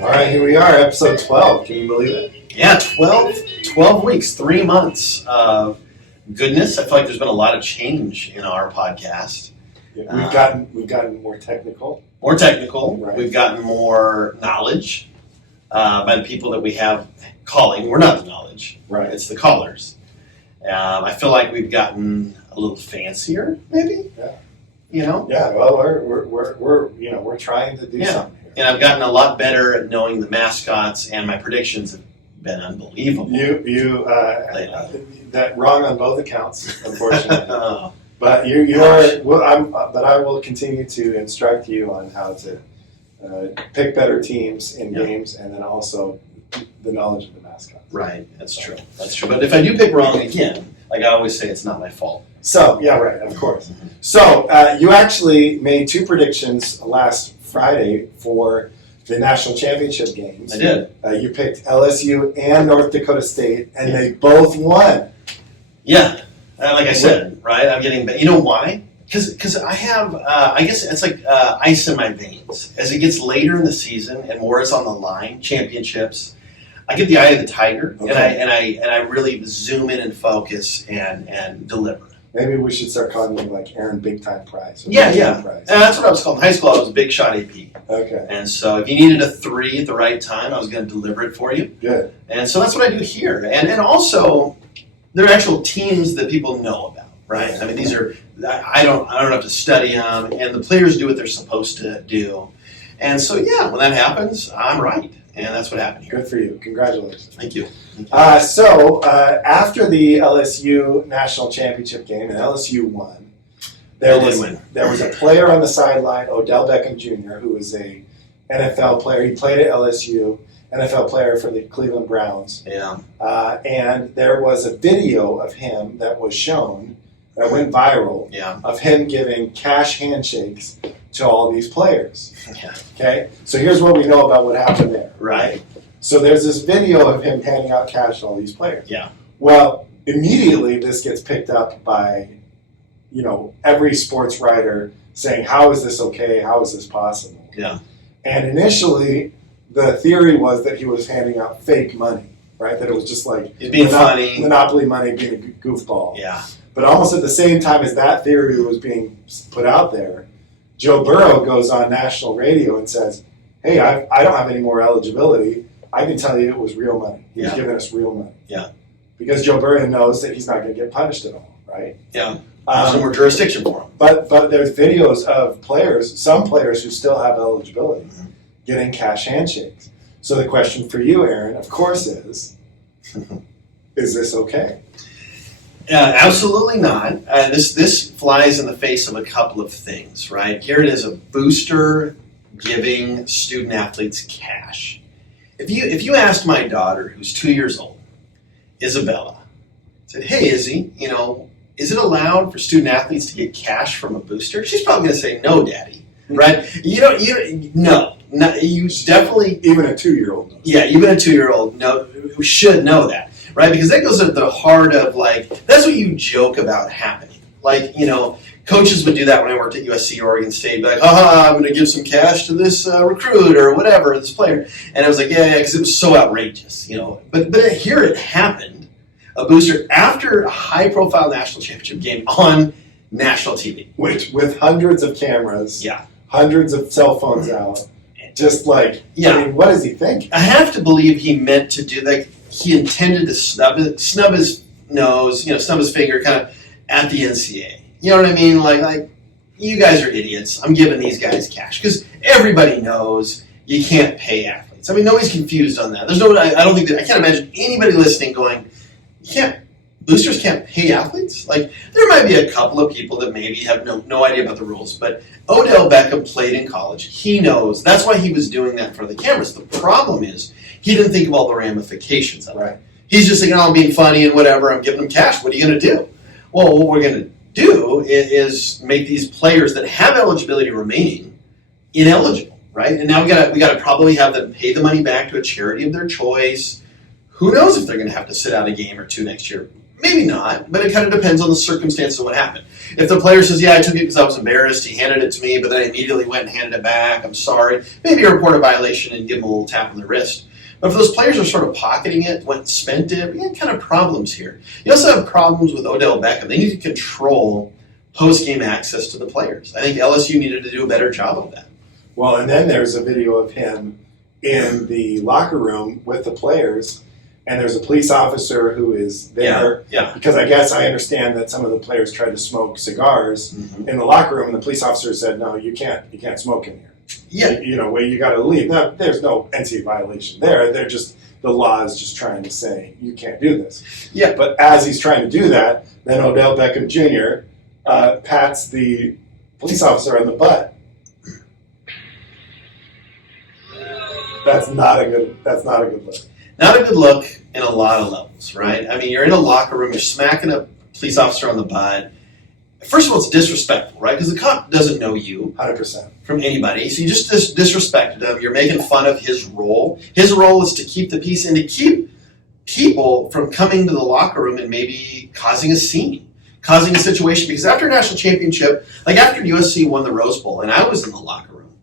All right, here we are, episode 12. Can you believe it? Yeah, 12 weeks, 3 months of goodness. I feel like there's been a lot of change in our podcast. Yeah, we've gotten more technical. Right. We've gotten more knowledge by the people that we have calling. We're not the knowledge. Right. It's the callers. I feel like we've gotten a little fancier, maybe. Yeah. You know. Yeah. Well, we're trying to do something here. And I've gotten a lot better at knowing the mascots, and my predictions have been unbelievable. You that wrong on both accounts, unfortunately. Oh. But you are. Well, but I will continue to instruct you on how to pick better teams in games, and then also the knowledge of the mascots. Right. That's true. But if I do pick wrong again, like I always say, it's not my fault. So yeah, right. Of course. So you actually made 2 predictions last Friday for the national championship games. I did. You picked LSU and North Dakota State, and they both won. Yeah, like I said, right? I'm getting, but you know why? Because I have, I guess it's like ice in my veins. As it gets later in the season and more is on the line, championships, I get the eye of the tiger, okay. and I really zoom in and focus and deliver. Maybe we should start calling you like Aaron Big Time Prize. Yeah. Prize. That's what I was called in high school. I was Big Shot AP. Okay. And so if you needed a 3 at the right time, I was going to deliver it for you. Good. And so that's what I do here. And also, there are actual teams that people know about, right? I mean, these are, I don't have to study them, and the players do what they're supposed to do. And so, yeah, when that happens, I'm right. And that's what happened here. Good for you. Congratulations. Thank you. So after the LSU national championship game, and LSU won, there was a player on the sideline, Odell Beckham Jr., who was a NFL player. He played at LSU, NFL player for the Cleveland Browns. Yeah. And there was a video of him that was shown, that went viral, of him giving cash handshakes to all these players. Yeah. Okay? So here's what we know about what happened there. Right. So there's this video of him handing out cash to all these players. Yeah. Well, immediately this gets picked up by, every sports writer saying, how is this okay? How is this possible? Yeah. And initially, the theory was that he was handing out fake money, right? That it was just like he's being funny. Monopoly money, being a goofball. Yeah. But almost at the same time as that theory was being put out there, Joe Burrow goes on national radio and says, hey, I don't have any more eligibility. I can tell you it was real money. He's giving us real money. Yeah. Because Joe Burrow knows that he's not going to get punished at all, right? Yeah. There's more jurisdiction for him. But there's videos of players, some players who still have eligibility, getting cash handshakes. So the question for you, Aaron, of course is this okay? Absolutely not. This flies in the face of a couple of things, right? Here it is, a booster giving student athletes cash. If you asked my daughter, who's 2 years old, Isabella, said, "Hey, Izzy, is it allowed for student athletes to get cash from a booster?" She's probably going to say, "No, Daddy." Right? No. You definitely even a 2-year-old knows. Yeah, even a 2-year-old should know that. Right, because that goes at the heart of that's what you joke about happening. Coaches would do that when I worked at USC or Oregon State. Be like, I'm going to give some cash to this recruit or whatever, this player. And I was like, yeah, because it was so outrageous, But here it happened, a booster after a high-profile national championship game on national TV. With hundreds of cameras, yeah, hundreds of cell phones out, just I mean, what does he think? I have to believe he meant to do that. He intended to snub his nose, snub his finger kind of at the NCAA. You know what I mean? Like you guys are idiots. I'm giving these guys cash. Because everybody knows you can't pay athletes. I mean, nobody's confused on that. I can't imagine anybody listening going, boosters can't pay athletes? There might be a couple of people that maybe have no idea about the rules, but Odell Beckham played in college. He knows. That's why he was doing that for the cameras. The problem is, he didn't think of all the ramifications of it. Right. He's just thinking, I'm being funny and whatever, I'm giving them cash. What are you going to do? Well, what we're going to do is make these players that have eligibility remaining ineligible, right? And now we got to probably have them pay the money back to a charity of their choice. Who knows if they're going to have to sit out a game or 2 next year? Maybe not, but it kind of depends on the circumstances of what happened. If the player says, yeah, I took it because I was embarrassed, he handed it to me, but then I immediately went and handed it back, I'm sorry, maybe you report a violation and give him a little tap on the wrist. But if those players are sort of pocketing it, went and spent it, we got kind of problems here. You also have problems with Odell Beckham. They need to control post-game access to the players. I think LSU needed to do a better job of that. Well, and then there's a video of him in the locker room with the players, and there's a police officer who is there. Yeah. Because I guess I understand that some of the players tried to smoke cigars in the locker room, and the police officer said, "No, you can't smoke in here. Yeah. You got to leave." Now, there's no NCAA violation there. They're just the law is just trying to say you can't do this. Yeah. But as he's trying to do that, then Odell Beckham Jr. Pats the police officer on the butt. That's not a good look. Not a good look in a lot of levels, right? I mean, you're in a locker room, you're smacking a police officer on the butt. First of all, it's disrespectful, right? Because the cop doesn't know you 100%. from anybody. So you just disrespected him. You're making fun of his role. His role is to keep the peace and to keep people from coming to the locker room and maybe causing a scene, causing a situation. Because after a national championship, like after USC won the Rose Bowl, and I was in the locker room,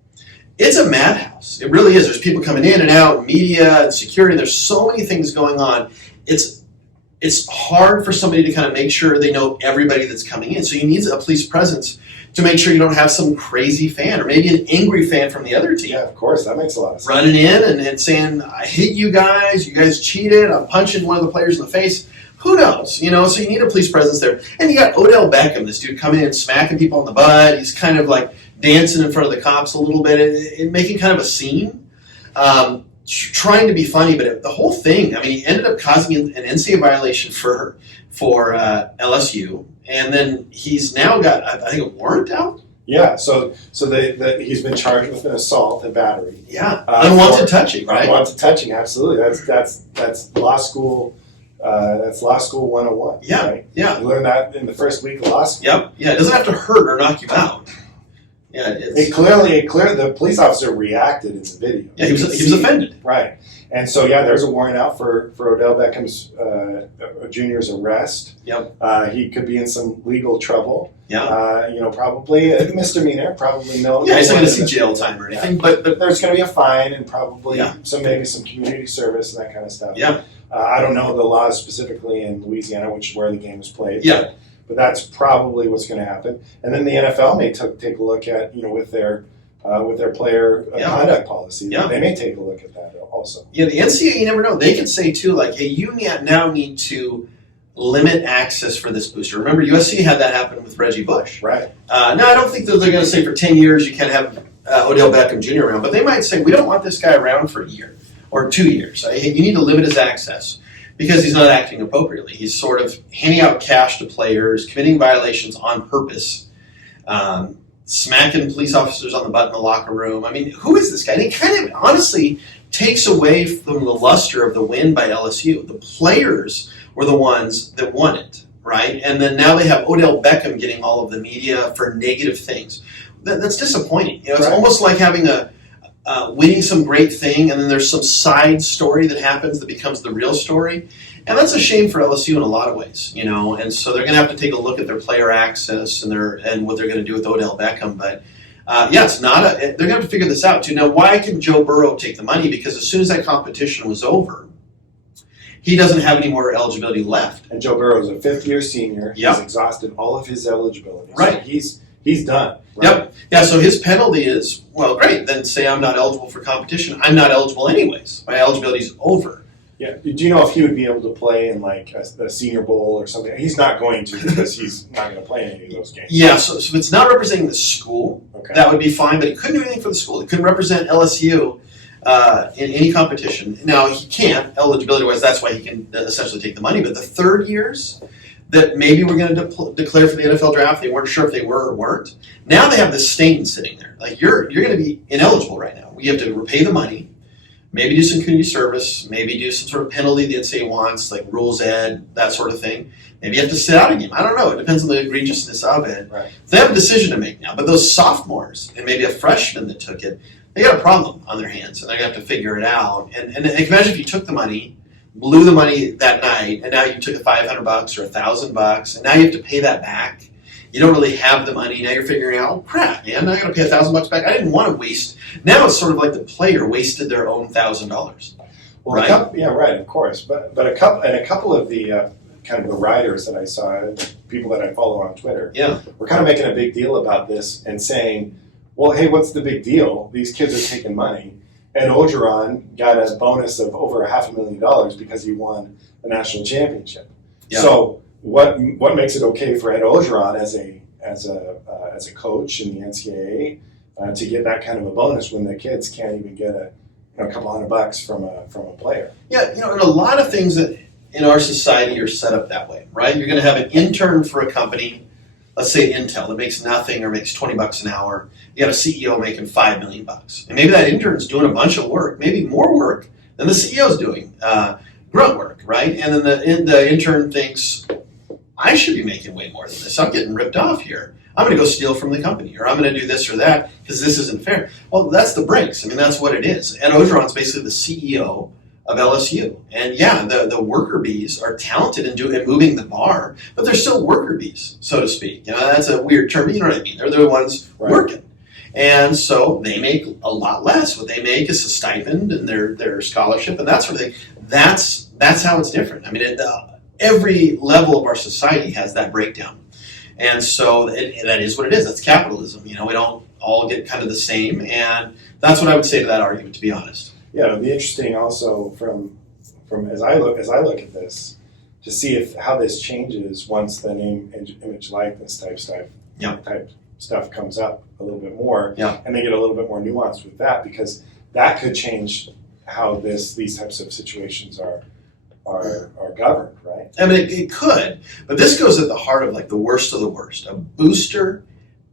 it's a madhouse. It really is. There's people coming in and out, media and security. There's so many things going on. It's hard for somebody to kind of make sure they know everybody that's coming in. So you need a police presence to make sure you don't have some crazy fan or maybe an angry fan from the other team. Yeah, of course. That makes a lot of sense. Running in and saying, I hate you guys cheated, I'm punching one of the players in the face. Who knows? So you need a police presence there. And you got Odell Beckham, this dude coming in and smacking people on the butt. He's kind of like dancing in front of the cops a little bit and making kind of a scene. Trying to be funny, but the whole thing, I mean, he ended up causing an NCAA violation for LSU, and then he's now got, I think, a warrant out? Yeah, so he's been charged with an assault and battery. Yeah, unwanted touching, right? Unwanted touching, absolutely. That's law school. That's law school 101. Yeah, right? yeah. You learn that in the first week of law school. Yep. Yeah, it doesn't have to hurt or knock you out. Yeah, it clearly the police officer reacted in the video. Yeah, he was offended. Right. And so, there's a warrant out for Odell Beckham's Jr.'s arrest. Yep. He could be in some legal trouble. Yeah. Probably a misdemeanor, probably no. Yeah, he's not going to see jail time or anything. Yeah. But there's going to be a fine and probably maybe some community service and that kind of stuff. Yeah. I don't know the laws specifically in Louisiana, which is where the game is played. Yeah. But that's probably what's going to happen. And then the NFL may take a look at, with their player conduct policy. Yeah. They may take a look at that also. Yeah, the NCAA, you never know. They could say, too, like, hey, you now need to limit access for this booster. Remember, USC had that happen with Reggie Bush. Right. Now, I don't think that they're going to say for 10 years you can't have Odell Beckham Jr. around, but they might say, we don't want this guy around for a year or 2 years. You need to limit his access because he's not acting appropriately. He's sort of handing out cash to players, committing violations on purpose, smacking police officers on the butt in the locker room. I mean, who is this guy? And it kind of honestly takes away from the luster of the win by LSU. The players were the ones that won it, right? And then now they have Odell Beckham getting all of the media for negative things. That's disappointing. It's almost like having winning some great thing, and then there's some side story that happens that becomes the real story. And that's a shame for LSU in a lot of ways, and so they're going to have to take a look at their player access and what they're going to do with Odell Beckham. But it's not they're going to have to figure this out too. Now, why can Joe Burrow take the money? Because as soon as that competition was over, he doesn't have any more eligibility left. And Joe Burrow is a fifth-year senior. Yep. He's exhausted all of his eligibility. Right. So he's done. Right? Yep. Yeah, so his penalty is, well, great, then say I'm not eligible for competition. I'm not eligible anyways. My eligibility is over. Yeah. Do you know if he would be able to play in like a Senior Bowl or something? He's not going to because he's not going to play in any of those games. Yeah, so if it's not representing the school, that would be fine, but he couldn't do anything for the school. He couldn't represent LSU in any competition. Now, he can't, eligibility-wise, that's why he can essentially take the money. But the third years that maybe we're going to declare for the NFL draft, they weren't sure if they were or weren't. Now they have this stain sitting there. Like, you're going to be ineligible right now. You have to repay the money, maybe do some community service, maybe do some sort of penalty the NCAA wants, like rules ed, that sort of thing. Maybe you have to sit out a game. I don't know. It depends on the egregiousness of it. Right. They have a decision to make now. But those sophomores and maybe a freshman that took it, they got a problem on their hands, and they're going to have to figure it out. And imagine if you took the money, blew the money that night, and now you took $500 or $1,000, and now you have to pay that back. You don't really have the money. Now you're figuring out, oh, crap, man, I got to pay $1,000 back. I didn't want to waste. Now it's sort of like the player wasted their own $1,000. Well, right? Yeah, right, of course. But a couple of the kind of the writers that I saw, people that I follow on Twitter, were kind of making a big deal about this and saying, well, hey, what's the big deal? These kids are taking money. Ed Ogeron got a bonus of over $500,000 because he won the national championship. Yeah. So what makes it okay for Ed Ogeron as a coach in the NCAA to get that kind of a bonus when the kids can't even get a couple $100 from a player? Yeah, and a lot of things that in our society are set up that way, right? You're going to have an intern for a company, let's say Intel, that makes nothing or makes $20 an hour. You got a CEO making $5 million, and maybe that intern's doing a bunch of work, maybe more work than the CEO's doing, grunt work, right? And then the intern thinks, I should be making way more than this. I'm getting ripped off here. I'm going to go steal from the company, or I'm going to do this or that because this isn't fair. Well, that's the breaks. I mean, that's what it is. Ed Ogeron's basically the CEO of LSU. And yeah, the worker bees are talented in moving the bar, but they're still worker bees, so to speak. That's a weird term, but you know what I mean. They're the ones working. And so they make a lot less. What they make is a stipend and their scholarship and that sort of thing. That's how it's different. I mean, every level of our society has that breakdown. And so that is what it is. That's capitalism. We don't all get kind of the same. And that's what I would say to that argument, to be honest. Yeah, it'll be interesting also from as I look at this to see how this changes once the name, image, likeness type stuff comes up a little bit more, and they get a little bit more nuanced with that, because that could change how these types of situations are governed, right? I mean, it could, but this goes at the heart of like the worst of the worst. A booster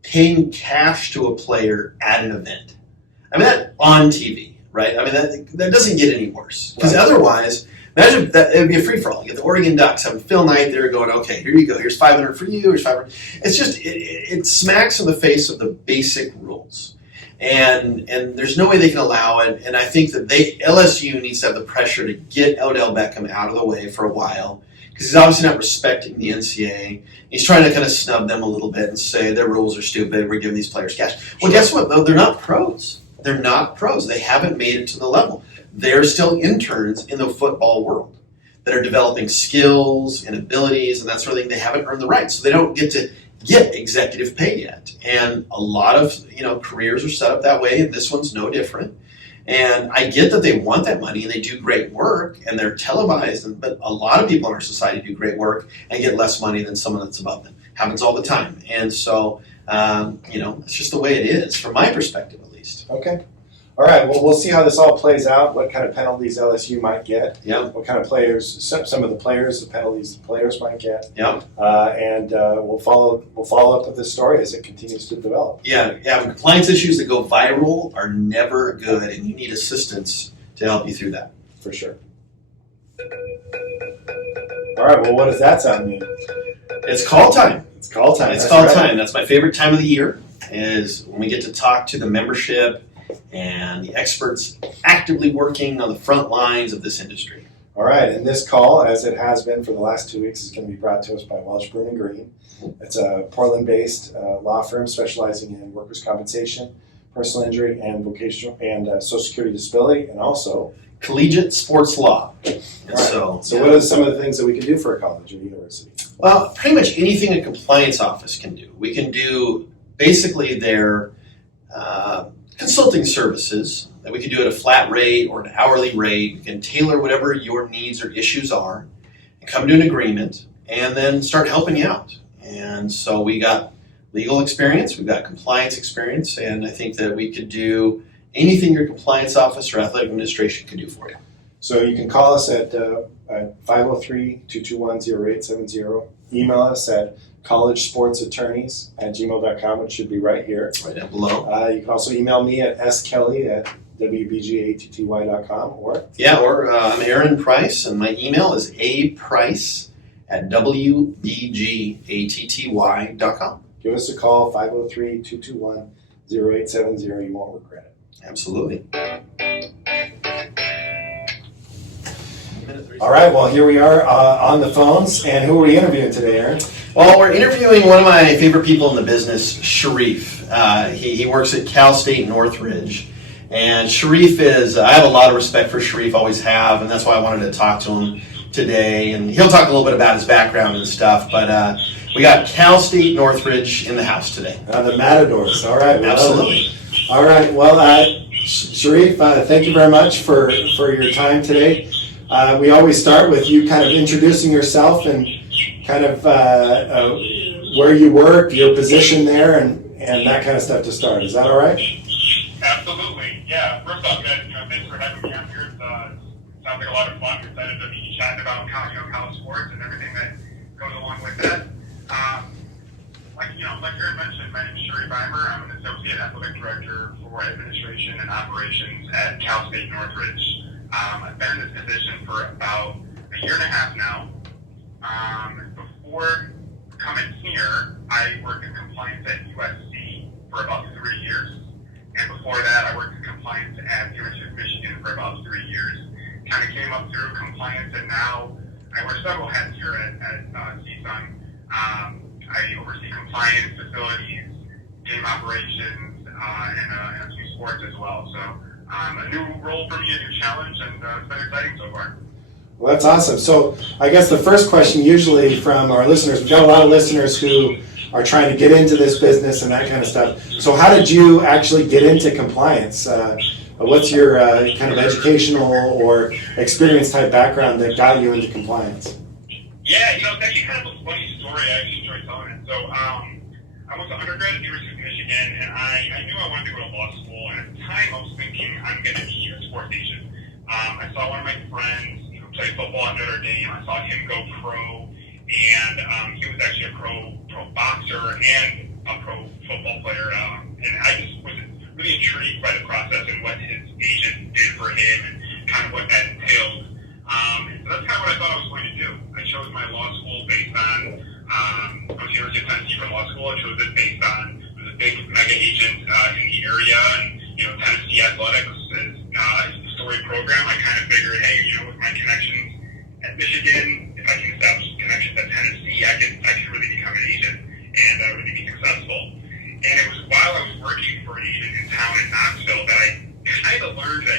paying cash to a player at an event. I mean, that on TV. Right? I mean, that doesn't get any worse. Because otherwise, imagine that it would be a free-for-all. You get the Oregon Ducks having Phil Knight there going, okay, here you go. Here's $500 for you. Here's $500. It's just, it smacks in the face of the basic rules. And there's no way they can allow it. And I think that LSU needs to have the pressure to get Odell Beckham out of the way for a while, because he's obviously not respecting the NCAA. He's trying to kind of snub them a little bit and say their rules are stupid. We're giving these players cash. Well, guess what, though? They're not pros. They're not pros. They haven't made it to the level. They're still interns in the football world that are developing skills and abilities and that sort of thing. They haven't earned the right, so they don't get to get executive pay yet. And a lot of careers are set up that way, and this one's no different. And I get that they want that money and they do great work and they're televised, but a lot of people in our society do great work and get less money than someone that's above them. Happens all the time. And so, it's just the way it is from my perspective. Okay. All right. Well, we'll see how this all plays out, what kind of penalties LSU might get. Yeah. What kind of players, some of the penalties the players might get. Yeah. And we'll follow up with this story as it continues to develop. Yeah. Compliance issues that go viral are never good, and you need assistance to help you through that. For sure. All right. Well, what does that sound mean? It's call time. It's call time. It's call time. That's my favorite time of the year, is when we get to talk to the membership and the experts actively working on the front lines of this industry. All right, and this call, as it has been for the last 2 weeks, is going to be brought to us by Welsh, Bruin & Green. It's a Portland-based law firm specializing in workers' compensation, personal injury, and vocational and Social Security disability, and also collegiate sports law. Right. So what are some of the things that we can do for a college or university? Well, pretty much anything a compliance office can do. We can do basically their consulting services that we can do at a flat rate or an hourly rate. We can tailor whatever your needs or issues are and come to an agreement and then start helping you out. And so we got legal experience, we've got compliance experience, and I think that we could do anything your compliance office or athletic administration can do for you. So you can call us at 503-221-0870. Email us at collegesportsattorneys@gmail.com, which should be right here. Right down below. You can also email me at skelly@wbgatty.com or I'm Aaron Price, and my email is aprice@wbgatty.com. Give us a call, 503-221-0870. You won't regret it. Absolutely. Minute 3. All right, well, here we are on the phones, and who are we interviewing today, Aaron? Well, we're interviewing one of my favorite people in the business, Shareef. He works at Cal State Northridge. And Shareef I have a lot of respect for Shareef, always have, and that's why I wanted to talk to him today. And he'll talk a little bit about his background and stuff, but we got Cal State Northridge in the house today. The Matadors, all right. Absolutely. All right, well, Shareef, thank you very much for your time today. We always start with you kind of introducing yourself and kind of where you work, your position there, and that kind of stuff to start. Is that all right? Absolutely. Yeah. First off, guys, thanks for having me up here. It sounds like a lot of fun. We're excited to be chatting about college sports and everything that goes along with that. Like Aaron mentioned, my name is Shareef Amer. I'm an associate athletic director for administration and operations at Cal State Northridge. I've been in this position for about a year and a half now. Before coming here, I worked in compliance at USC for about 3 years. And before that, I worked in compliance at University of Michigan for about 3 years. Kind of came up through compliance, and now I wear several hats here at CSUN. I oversee compliance, facilities, game operations, and a few sports as well. So a new role for me, a new challenge, and it's been exciting so far. Well, that's awesome. So I guess the first question usually from our listeners, we've got a lot of listeners who are trying to get into this business and that kind of stuff. So how did you actually get into compliance? What's your kind of educational or experience type background that got you into compliance? Yeah, it's actually kind of a funny story. I actually enjoy telling it. So I was an undergrad at the University of Michigan, and I knew I wanted to go to law school. And at the time, I was thinking I'm going to be a sports agent. I saw one of my friends who played football at Notre Dame. I saw him go pro, and he was actually a pro boxer and a pro football player. And I just was really intrigued by the process and what his agent did for him and kind of what that entailed. So that's kind of what I thought I was going to do. I chose my law school based on, I was University of Tennessee for law school. I chose it based on, it was a big mega agent in the area, and, Tennessee Athletics is the story program. I kind of figured, hey, with my connections at Michigan, if I can establish connections at Tennessee, I could really become an agent and really be successful. And it was while I was working for an agent in town in Knoxville that I kind of learned that,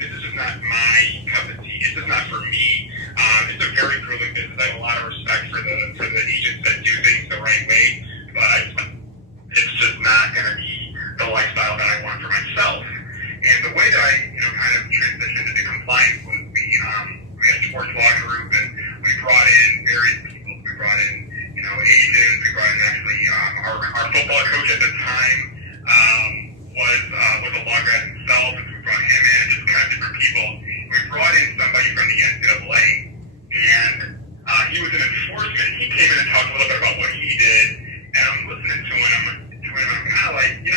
this is just not my cup of tea. It's just not for me. It's a very grueling business. I have a lot of respect for the agents that do things the right way, but it's just not going to be the lifestyle that I want for myself. And the way that I, kind of transitioned into compliance was we had a sports law group, and we brought in various people. We brought in, agents. We brought in actually our football coach at the time was a law grad himself, and we brought him in, just kind of different people. We brought in somebody from the NCAA, and he was an enforcement. He came in and talked a little bit about what he did, and I'm listening to him. I'm kind of like, I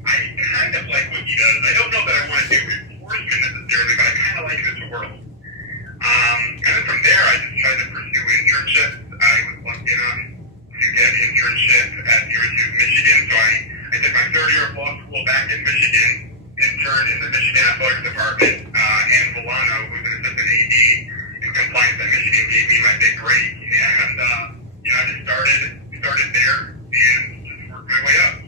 kind of like what he does. I don't know that I want to do enforcement necessarily, but I kind of like this world. And then from there, I just tried to pursue internships. I was lucky enough to get an internship at the University of Michigan, so I did my third year of law school back in Michigan, interned in the Michigan Athletic Department. Ann Volano, who's an assistant AD in compliance at Michigan, gave me my big break, and I just started there and just worked my way up.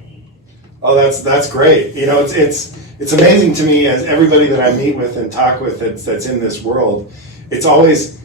Oh, that's great. It's amazing to me, as everybody that I meet with and talk with that's in this world. It's always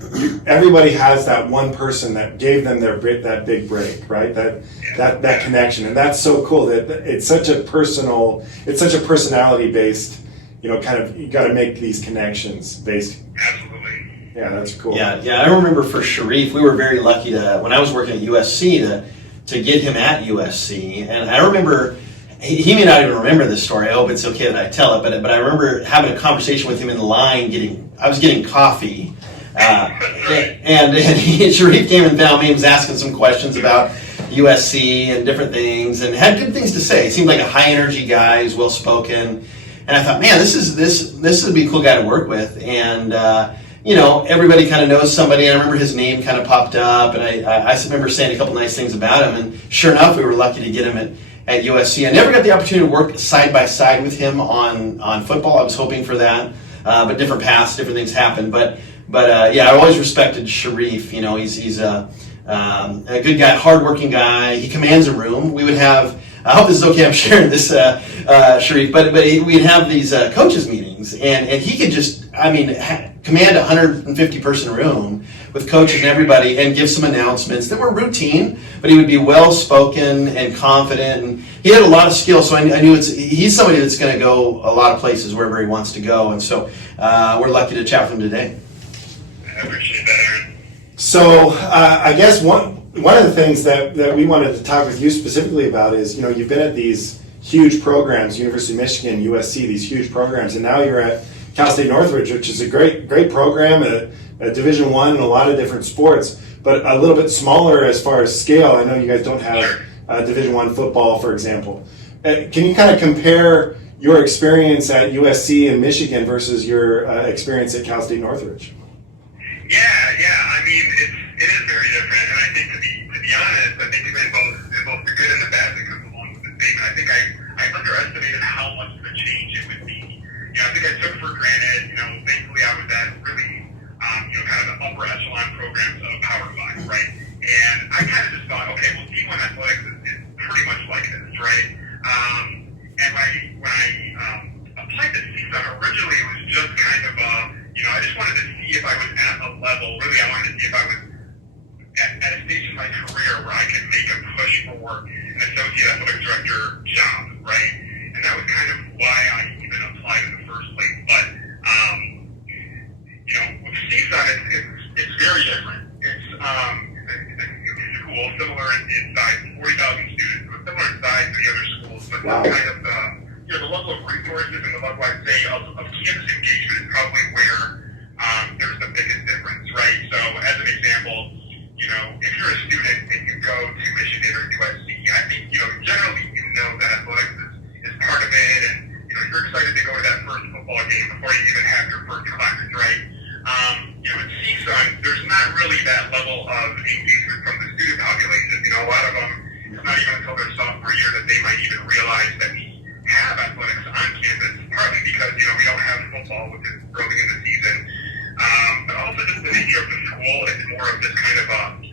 everybody has that one person that gave them that big break, right? That connection, and that's so cool. That it's such a personality based. Kind of you got to make these connections based. Absolutely. Yeah, that's cool. Yeah. I remember for Shareef, we were very lucky when I was working at USC to get him at USC, and I remember. He may not even remember this story. I hope it's okay that I tell it, but I remember having a conversation with him in the line. I was getting coffee, and Shareef came and found me and was asking some questions about USC and different things, and had good things to say. He seemed like a high energy guy. He's well spoken, and I thought, man, this would be a cool guy to work with. And everybody kind of knows somebody. I remember his name kind of popped up, and I remember saying a couple nice things about him. And sure enough, we were lucky to get him at USC. I never got the opportunity to work side by side with him on football. I was hoping for that, but different paths, different things happened. But But yeah, I always respected Shareef. You know, he's a good guy, hardworking guy. He commands a room. We would have. I hope this is okay. I'm sharing this, Shareef. But we'd have these coaches meetings, and he could just, command a 150 person room with coaches and everybody, and give some announcements that were routine. But he would be well spoken and confident, and he had a lot of skills. So I knew he's somebody that's going to go a lot of places wherever he wants to go, and so we're lucky to chat with him today. I appreciate that, Aaron. So I guess one of the things that we wanted to talk with you specifically about is, you know, you've been at these huge programs, University of Michigan, USC, these huge programs, and now you're at Cal State Northridge, which is a great program, a Division I in a lot of different sports, but a little bit smaller as far as scale. I know you guys don't have Division I football, for example. Can you kind of compare your experience at USC and Michigan versus your experience at Cal State Northridge? Yeah. I mean, it is very different, and I think to be honest, I think it's both the good and the bad that comes along with the statement. I think I underestimated how much of a change it would be. You know, I think I took for granted. You know, thankfully I was at really, kind of the upper echelon programs of Power 5, right? And I kind of just thought, okay, well, D1 athletics is pretty much like this, right? And when I applied to CSUN, originally it was just kind of I just wanted to see if I was at a level. Really, I wanted to see if I was at a stage in my career where I could make a push for an associate athletic director job, right? And that was kind of why I even applied in the first place. But with CSUN, it's very different. It's a school similar in size, 40,000 students, but similar in size to the other schools. But wow. Kind of the level of resources and the level, I'd say, of campus engagement is probably where there's the biggest difference, right? So, as an example, if you're a student and you go to Michigan or USC, I think, generally that athletics is part of it, and, you're excited to go to that first football game before you even have your first classes, right? At CSUN, there's not really that level of engagement from the student population. A lot of them, it's not even until their sophomore year that they might even realize that we have athletics on campus, partly because, we don't have football, which is early in the season. But also just the nature of the school is more of this kind of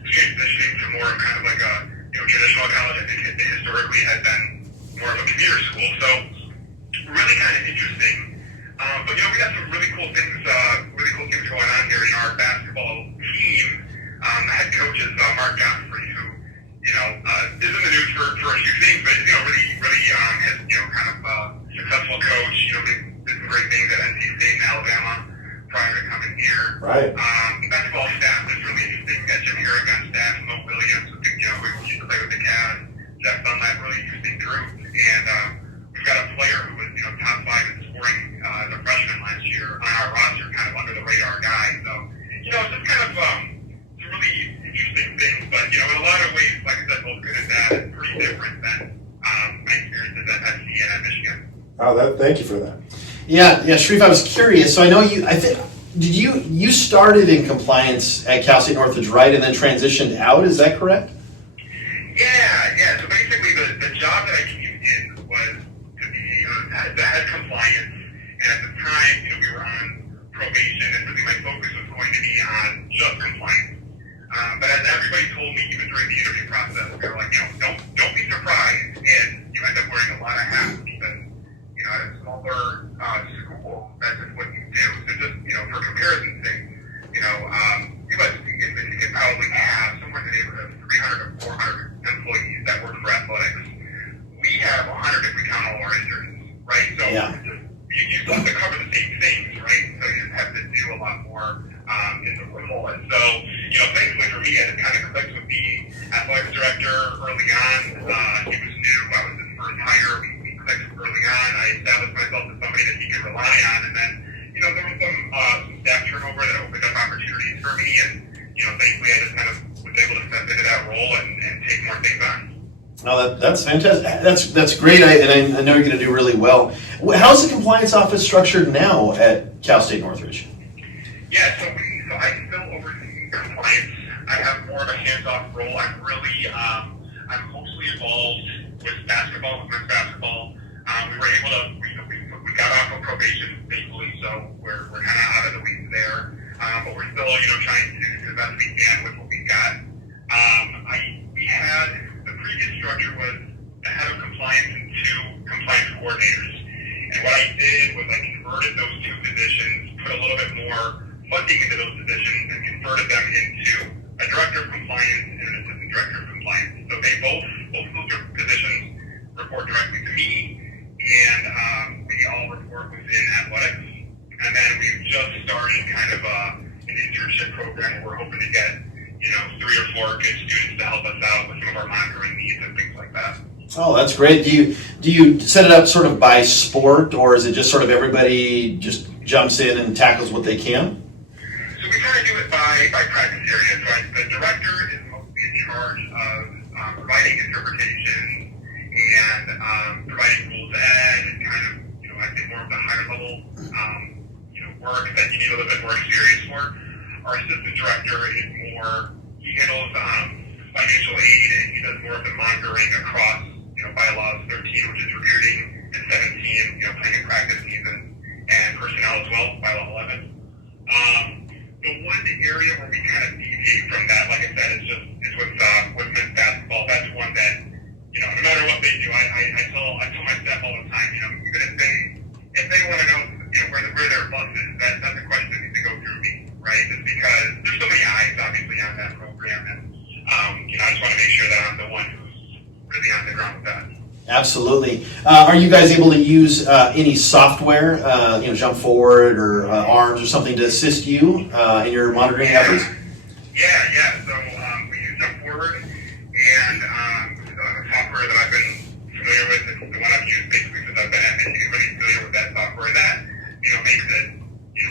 transitioning to more of kind of like a traditional college. I think it historically has been more of a commuter school. So really kind of interesting. But we got some really cool things going on here in our basketball team. Head coach is Mark Godfrey, who is in the news for a few things, but really has kind of successful coach. Did some great things at NC State and Alabama prior to coming here. Right. The basketball staff is really interesting. We got Jim Herrick on staff, Mo Williams, who used to play with the Cavs. Jeff Dunlap, really interesting group, and we've got a player who was top 5 in scoring as a freshman last year on our roster, kind of under the radar guy. So it's just kind of some really interesting things, but in a lot of ways, like I said, both good and bad, it's pretty different than my experiences at SC and at Michigan. Oh, thank you for that. Yeah, Shareef, I was curious. So I know you started in compliance at Cal State Northridge, right, and then transitioned out. Is that correct? Yeah. So basically, the job that I came in was to be the head compliance, and at the time, we were on probation, and really my focus was going to be on just compliance. But as everybody told me, even during the interview process, they were like, don't be surprised, and you end up wearing a lot of hats because at a smaller school, that's just what you do. So just for comparison's sake, USC and Michigan probably have somewhere in the neighborhood of 300 to 400 employees that work for athletics. We have 100 if we count all our interns, right? So you still have to cover the same things, right? So you just have to do a lot more in the role. And so, thankfully for me, it kind of clicked with the athletics director early on. He was new. I was his first hire. We clicked early on. I established myself as somebody that he could rely on. And then, there was some staff turnover that opened up opportunities for me. And, thankfully I just kind of was able to step into that role and take more things on. Oh, that's fantastic. That's great, and I know you're going to do really well. How's the compliance office structured now at Cal State Northridge? Yeah, so I still oversee compliance. I have more of a hands-off role. I'm mostly involved with basketball, with men's basketball. We were able to, we got off of probation, thankfully, so we're kind of out of the weeds there. but we're still, trying to do the best we can with what we've got. We had, the previous structure was the head of compliance and 2 compliance coordinators. And what I did was I converted those 2 positions, put a little bit more funding into those positions, and converted them into a director of compliance and an assistant director of compliance. So they both of those positions report directly to me, and we all report within athletics. And then we've just started kind of an internship program where we're hoping to get 3 or 4 good students to help us out with some of our monitoring needs and things like that. Oh, that's great. Do you set it up sort of by sport, or is it just sort of everybody just jumps in and tackles what they can? So we kind of do it by practice area. So the director is mostly in charge of providing interpretation and providing rules ed and kind of, I think more of the higher level, work that you need a little bit more experience for. Our assistant director is more, he handles financial aid, and he does more of the monitoring across, bylaws 13, which is recruiting, and 17, playing and practice needs and personnel as well, bylaw 11. The one area where we kind of deviate from that, like I said, is with men's basketball. That's one that, no matter what they do, I tell my staff all the time, even if they want to know, where their bus is, that's a question that needs to go through me, right? Just because there's so many eyes, obviously, on that program, and I just want to make sure that I'm the one who's really on the ground with that. Absolutely. Are you guys able to use any software, Jump Forward or ARMS or something to assist you in your monitoring efforts? Yeah. So we use Jump Forward, and the software that I've been familiar with, it's the one I've used basically since I've been at Michigan, really familiar with that software. That makes it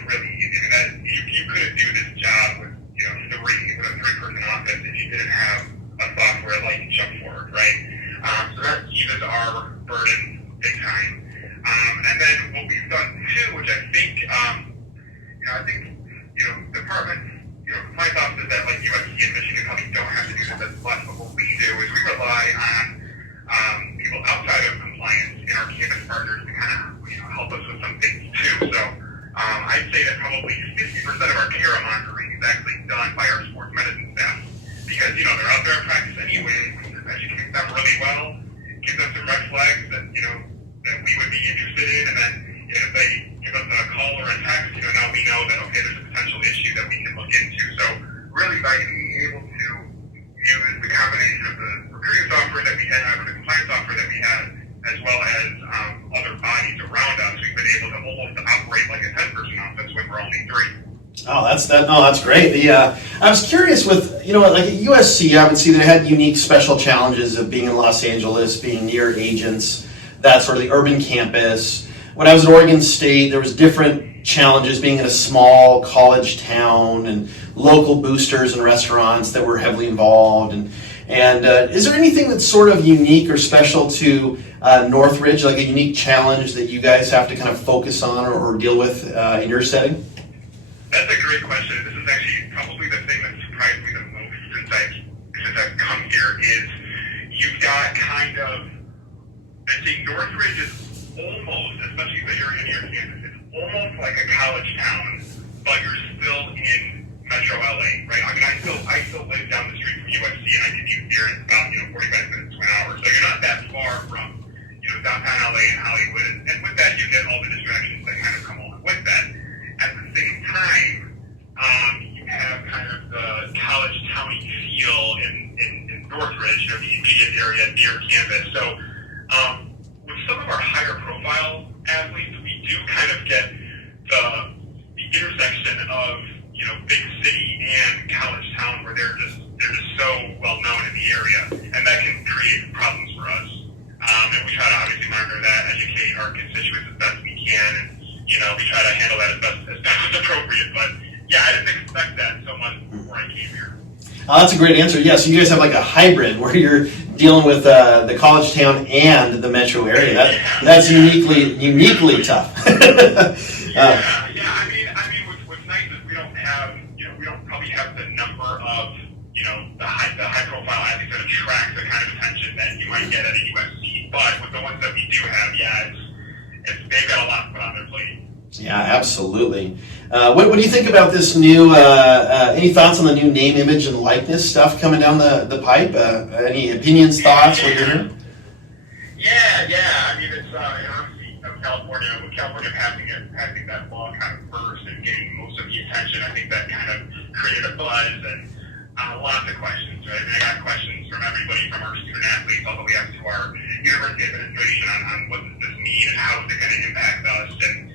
really easy. I mean, that you couldn't do this job with a 3-person office if you didn't have a software like Jump Forward, right? So that eases our burden big time. And then what we've done too, which I think, departments, compliance offices at like USC and Michigan probably don't have to do this as much, but what we do is we rely on people outside of compliance and our campus partners to kind of help us with some things too. So I'd say that probably 50% of our care monitoring is actually done by our sports medicine staff, because they're out there in practice anyway. Educate them really well, give them some red flags that that we would be interested in, and then if they give us a call or a text, now we know that okay, there's a potential issue that we can look into. So really, by being able to use the combination of the recruiting software that we have or the compliance software that we have, as well as other bodies around us, we've been able to almost operate like a 10-person office when we're only 3. Oh, that's great. I was curious with, like at USC, I would see they had unique special challenges of being in Los Angeles, being near agents, that sort of the urban campus. When I was at Oregon State, there was different challenges being in a small college town and local boosters and restaurants that were heavily involved. And is there anything that's sort of unique or special to Northridge, like a unique challenge that you guys have to kind of focus on or deal with in your setting? That's a great question. This is actually probably the thing that surprised me the most since I've come here is you've got kind of, I think Northridge is almost, especially the area near campus, it's almost like a college town, but you're still in Metro LA, right? I mean, I still live down the street from USC, and I commute here in about 45 minutes to an hour, so you're not that far from downtown LA and Hollywood, and with that you get all the distractions that kind of come along with that. At the same time, you have kind of the college towny feel in Northridge, the immediate area near campus. So with some of our higher profile athletes, we do kind of get the intersection of big city and college town where they're just so well known in the area, and that can create problems for us. And we try to obviously monitor that, educate our constituents as best we can, and we try to handle that as best as appropriate. But yeah, I didn't expect that so much before I came here. That's a great answer. Yeah, so you guys have like a hybrid where you're dealing with the college town and the metro area. That's uniquely tough. I mean, what's nice is we don't probably have the number of the high profile athletes that attract the kind of attention that you might get at a USC. But with the ones that we do have, they've got a lot to put on their plate. Yeah, absolutely. What do you think about this new, any thoughts on the new name, image, and likeness stuff coming down the pipe? Any opinions, thoughts, what you're hearing? Yeah. I mean, it's obviously California passing that law kind of first and getting most of the attention. I think that kind of created a buzz and lots of questions, right? I mean, I got questions from everybody from our student athletes all the way up to our university administration on what does this mean and how is it going to impact us. And,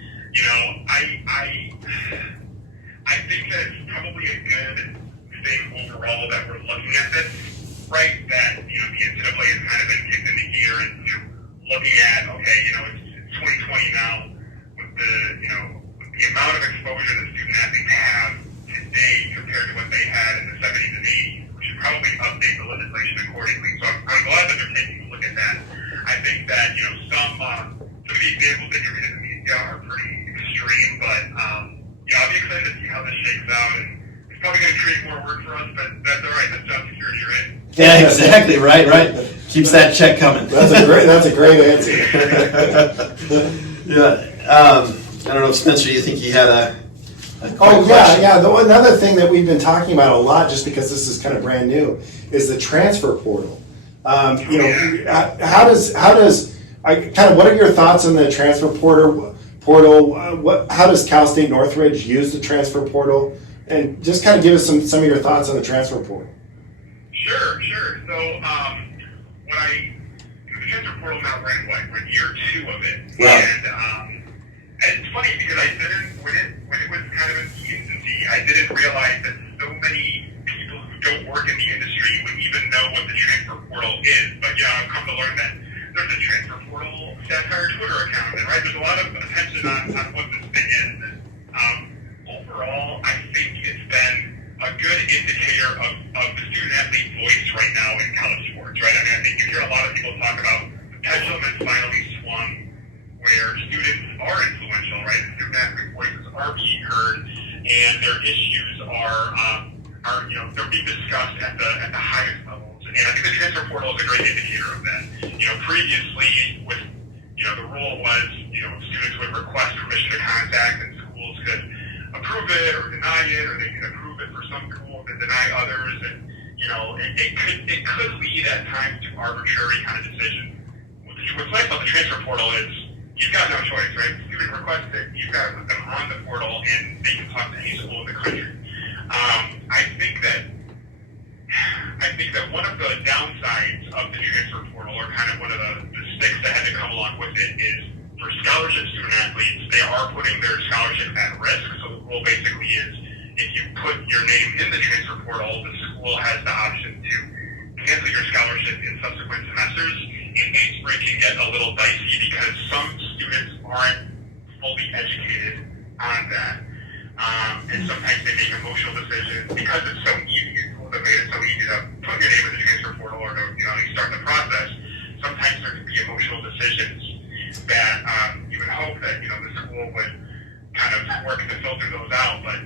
I think that it's probably a good thing overall that we're looking at this, right? That, the NCAA has kind of been kicked into gear and looking at, okay, it's 2020 now with the amount of exposure that student athletes have today compared to what they had in the 70s and 80s. We should probably update the legislation accordingly. So I'm glad that they're taking a look at that. I think that, some of the examples that you read in the media are pretty extreme, but, I'll be excited to see how this shakes out. And it's probably going to create more work for us, but that's all right. That's job security, right? Yeah, exactly. Right. Keeps that check coming. That's a great answer. Yeah. I don't know if Spencer, you think you had a quick question? Another thing that we've been talking about a lot, just because this is kind of brand new, is the transfer portal. How does what are your thoughts on the transfer portal? How does Cal State Northridge use the transfer portal? And just kind of give us some of your thoughts on the transfer portal. Sure. So, the transfer portal now we're in year 2 of it. Yeah. And it's funny because when it was kind of in its infancy, I didn't realize that so many people who don't work in the industry would even know what the transfer portal is. But I've come to learn that there's a transfer portal satire Twitter account, and there's a lot of attention on what this thing is. And, overall, I think it's been a good indicator of the student athlete voice right now in college sports, right? I mean, I think you hear a lot of people talk about the pendulum has finally swung where students are influential, right? The student athlete voices are being heard, and their issues are they're being discussed at the highest levels. And I think the transfer portal is a great indicator of that. Previously with the rule was students would request permission to contact, and schools could approve it or deny it, or they could approve it for some schools and deny others, and it could lead at times to arbitrary kind of decisions. What's nice about the transfer portal is you've got no choice, right? The student requests it, you've got to put them on the portal, and they can talk to any school in the country. I think that one of the downsides of the transfer portal, or kind of one of the sticks that had to come along with it, is for scholarship student athletes, they are putting their scholarship at risk. So the rule basically is if you put your name in the transfer portal, the school has the option to cancel your scholarship in subsequent semesters. And Kingsbury can get a little dicey because some students aren't fully educated on that. And sometimes they make emotional decisions because it's so easy. Schools have made it so easy to put your name in the transfer portal or to start the process. Sometimes there can be emotional decisions that you would hope that the school would kind of work to filter those out, but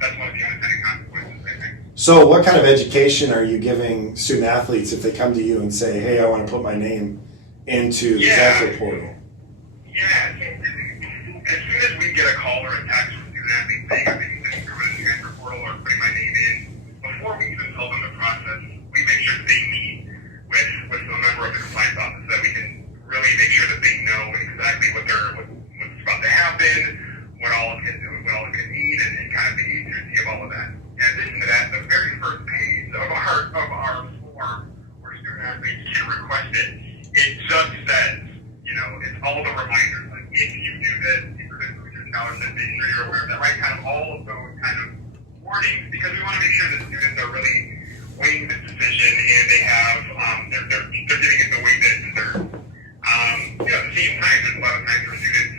that's one of the unintended consequences, I think. So what kind of education are you giving student athletes if they come to you and say, hey, I want to put my name into the transfer portal? Yeah, so as soon as we get a call or a text from student athletes saying I'm interested in going to the transfer portal or putting my name in, before we even tell them the process, we make sure that they meet with a member of the compliance office so that we can really make sure that they know exactly what's about to happen, what all it can mean, and kind of the agency of all of that. In addition to that, the very first page of our form where student athletes can request it just says, it's all the reminders, like if you do this, you could improve your scholarship, making sure you're aware of that, right? Kind of all of those kind of warnings, because we want to make sure that students are really weighing this decision and they have, they're giving it the weight that it deserves. At the same time, there's a lot of times where students,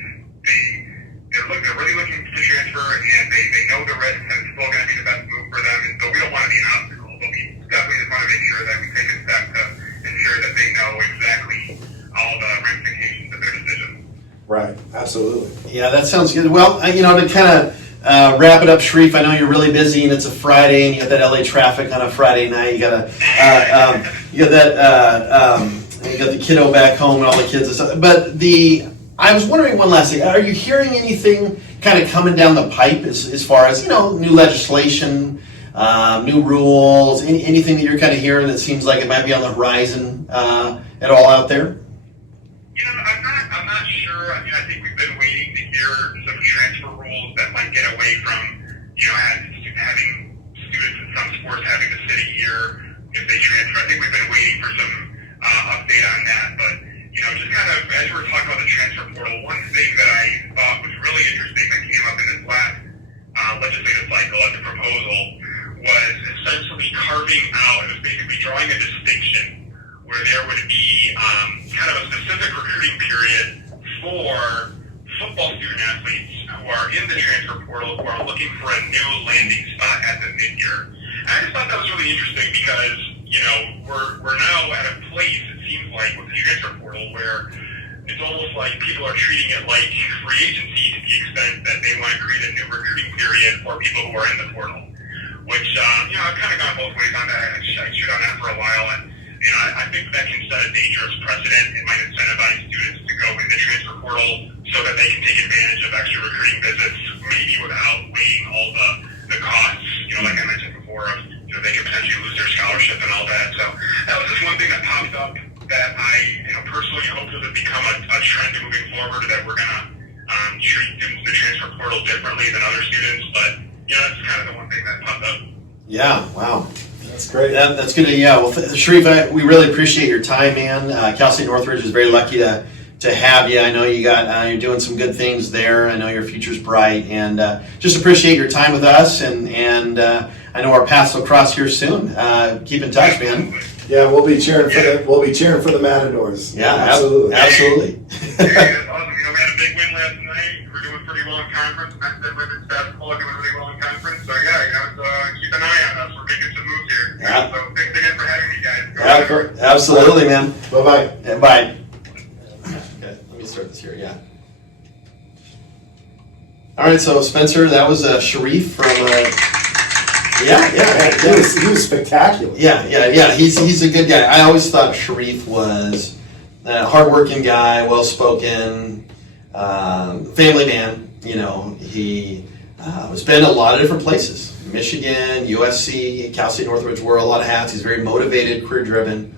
they're really looking to transfer, and they know the risk, and it's still going to be the best move for them, and so we don't want to be an obstacle, but we definitely just want to make sure that we take a step to ensure that they know exactly all the ramifications of their decision. Right, absolutely. Yeah, that sounds good. Well, to kind of wrap it up, Shareef, I know you're really busy and it's a Friday and you got that LA traffic on a Friday night. You got you got the kiddo back home and all the kids and stuff. But I was wondering one last thing. Are you hearing anything kind of coming down the pipe as far as, new legislation, new rules, anything that you're kind of hearing that seems like it might be on the horizon at all out there? I'm not sure. I mean, I think we've been waiting to hear some transfer rules that might get away from, having students in some sports having to sit a year if they transfer. I think we've been waiting for some update on that. But, just kind of, as we were talking about the transfer portal, one thing that I thought was really interesting that came up in this last legislative cycle as a proposal was essentially carving out, it was basically drawing a distinction where there would be kind of a specific recruiting period for football student athletes who are in the transfer portal who are looking for a new landing spot at the mid-year. And I just thought that was really interesting because, we're now at a place, it seems like, with the transfer portal where it's almost like people are treating it like free agency to the extent that they want to create a new recruiting period for people who are in the portal. Which, I've kind of gone both ways on that. I chewed on that for a while, and I think that can set a dangerous precedent. It might incentivize students to go in the transfer portal so that they can take advantage of extra recruiting visits, maybe without weighing all the costs, like I mentioned before, of, they could potentially lose their scholarship and all that. So that was just one thing that popped up that I, personally hope doesn't become a trend moving forward, that we're going to treat students in the transfer portal differently than other students. But, that's kind of the one thing that popped up. Yeah, wow. That's great. That's good. Yeah, well, Shareef, we really appreciate your time, man. Cal State Northridge is very lucky to have you. I know you're doing some good things there. I know your future's bright, and just appreciate your time with us. And I know our paths will cross here soon. Keep in touch, man. Yeah, we'll be cheering for the Matadors. Yeah, absolutely. Absolutely. That's awesome. We had a big win last night. We're doing pretty well in conference. Men's and women's basketball are doing really well in conference. So keep an eye on us. We're making some moves here. Yeah. So thanks again for having me, guys. Absolutely, man. Bye-bye. Yeah, bye. Okay, let me start this here. Yeah. All right, so Spencer, that was Shareef from. He was spectacular. Yeah. He's a good guy. I always thought Shareef was a hardworking guy, well-spoken, family man. He has been a lot of different places. Michigan, USC, Cal State Northridge, wore a lot of hats. He's very motivated, career-driven,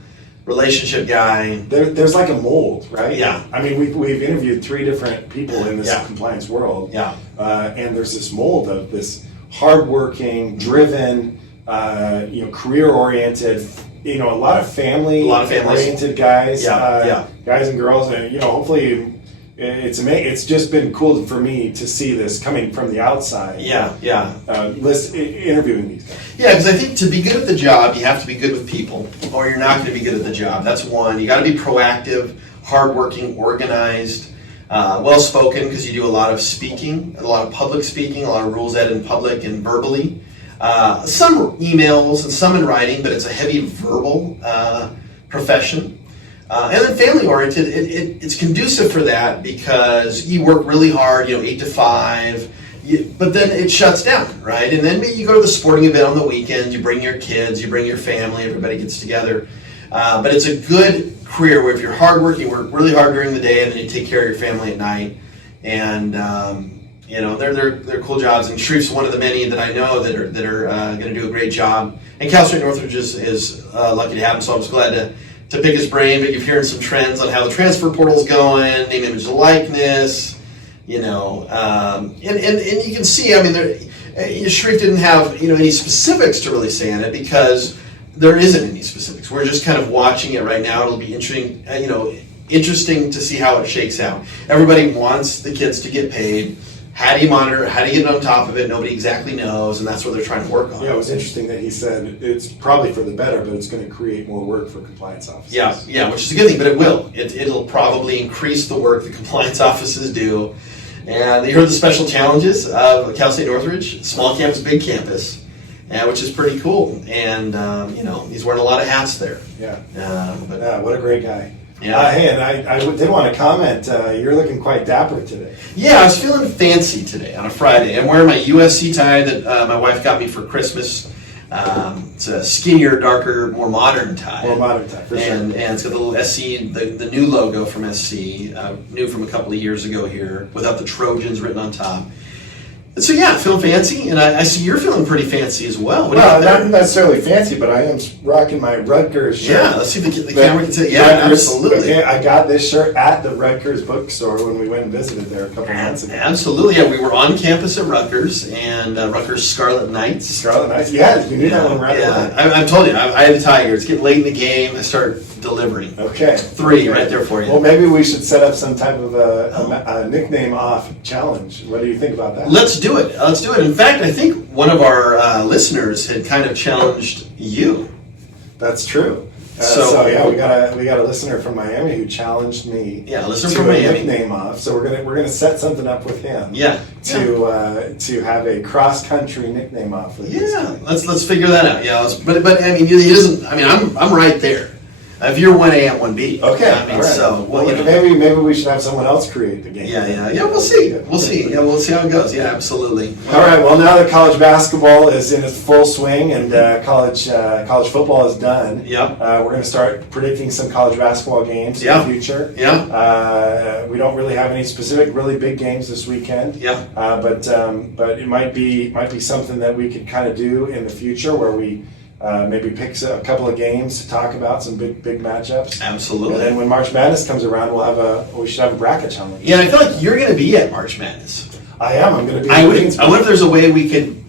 relationship guy. There's like a mold, right? Yeah. I mean, we've interviewed 3 different people in this compliance world. Yeah. And there's this mold of this hardworking, driven, career-oriented, a lot of family-oriented guys, guys and girls, and hopefully, it's just been cool for me to see this coming from the outside. Interviewing these guys. Yeah, because I think to be good at the job, you have to be good with people, or you're not going to be good at the job. That's one. You got to be proactive, hardworking, organized. Well-spoken, because you do a lot of speaking, a lot of public speaking, a lot of rules ed in public and verbally. Some emails and some in writing, but it's a heavy verbal profession. And then family-oriented, it's conducive for that because you work really hard, 8 to 5, but then it shuts down, right? And then maybe you go to the sporting event on the weekend, you bring your kids, you bring your family, everybody gets together. But it's a good career where if you're hardworking, you work really hard during the day, and then you take care of your family at night. And they're cool jobs. And Shareef's one of the many that I know that are going to do a great job. And Cal State Northridge is lucky to have him. So I'm just glad to pick his brain. But you're hearing some trends on how the transfer portal's going, name, image, likeness. And you can see. I mean, Shareef didn't have any specifics to really say on it because there isn't any specifics. We're just kind of watching it right now. It'll be interesting, interesting to see how it shakes out. Everybody wants the kids to get paid. How do you monitor? How do you get on top of it? Nobody exactly knows, and that's what they're trying to work on. Yeah, it was interesting that he said it's probably for the better, but it's going to create more work for compliance officers. Yeah, which is a good thing, but it will. It'll probably increase the work the compliance officers do. And you heard the special challenges of Cal State Northridge, small campus, big campus. Which is pretty cool, and he's wearing a lot of hats there. What a great guy. Yeah. Hey, and I did want to comment. You're looking quite dapper today. Yeah, I was feeling fancy today on a Friday. I'm wearing my USC tie that my wife got me for Christmas. It's a skinnier, darker, more modern tie. For sure. And it's got the little SC, the new logo from SC, new from a couple of years ago here, without the Trojans written on top. So yeah, feeling fancy, and I see you're feeling pretty fancy as well. What do you Well, got there? not necessarily fancy, but I am rocking my Rutgers shirt. Yeah, let's see if the camera can see. Yeah, Rutgers, absolutely. okay, I got this shirt at the Rutgers bookstore when we went and visited there a couple months ago. Absolutely, yeah. We were on campus at Rutgers, and Rutgers Scarlet Knights. Scarlet Knights. Yeah, you knew that one right away. I've told you, I have the Tigers. It's getting late in the game. I start delivering. Okay. 3 right there for you. Well, maybe we should set up some type of a nickname off challenge. What do you think about that? Let's do it. Let's do it. In fact, I think one of our listeners had kind of challenged you. That's true. So- So yeah, we got a listener from Miami who challenged me. Yeah, listener to from a Miami. nickname off. So we're gonna set something up with him. Yeah. To have a cross country nickname off with this Yeah. guy. Let's figure that out. Yeah. But I mean, he doesn't. I mean, I'm right there. If you're 1A at 1B. Okay. I mean, all right. so well, you know. maybe we should have someone else create the game. Yeah. We'll see. We'll see. Yeah, we'll see how it goes. Yeah, absolutely. All right. Well, now that college basketball is in its full swing and college football is done, Yep. we're going to start predicting some college basketball games in the future. Yeah. We don't really have any specific, really big games this weekend. Yeah. But it might be something that we could kind of do in the future where we maybe pick a couple of games to talk about, some big matchups. Absolutely. And then when March Madness comes around, we should have a bracket challenge. Yeah, I feel like you're going to be at March Madness. I am. I'm going to be. I wonder if there's a way we could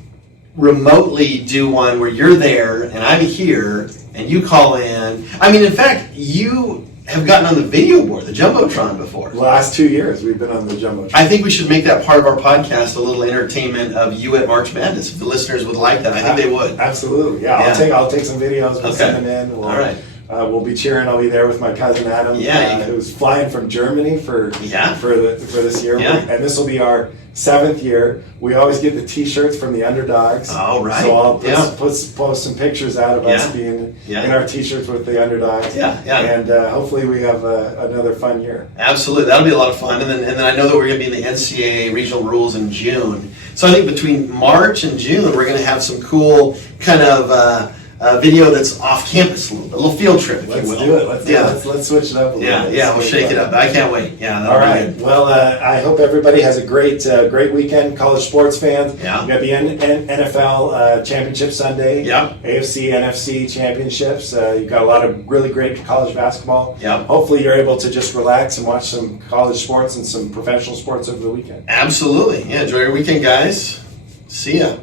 remotely do one where you're there and I'm here and you call in. I mean, in fact, you have gotten on the video board, the Jumbotron, before. The last 2 years, we've been on the Jumbotron. I think we should make that part of our podcast, a little entertainment of you at March Madness. If the listeners would like that, I think they would. Absolutely. Yeah. I'll take some videos. We'll send them in. All right. We'll be cheering. I'll be there with my cousin Adam, who's flying from Germany for this year. Yeah. And this will be our 7th year. We always get the T-shirts from the underdogs. All right. So I'll post some pictures out of us being in our T-shirts with the underdogs. Yeah. And hopefully we have another fun year. Absolutely, that'll be a lot of fun. And then I know that we're going to be in the NCAA regional rules in June. So I think between March and June, we're going to have some cool kind of video that's off campus, a little field trip, if Let's you will. do it. Let's switch it up a little bit. Yeah, we'll shake it up. I can't wait. Yeah. All right. Well, I hope everybody has a great weekend, college sports fans. Yeah. We got the NFL Championship Sunday. Yeah. AFC, NFC championships. You've got a lot of really great college basketball. Yeah. Hopefully, you're able to just relax and watch some college sports and some professional sports over the weekend. Absolutely. Yeah. Enjoy your weekend, guys. See ya.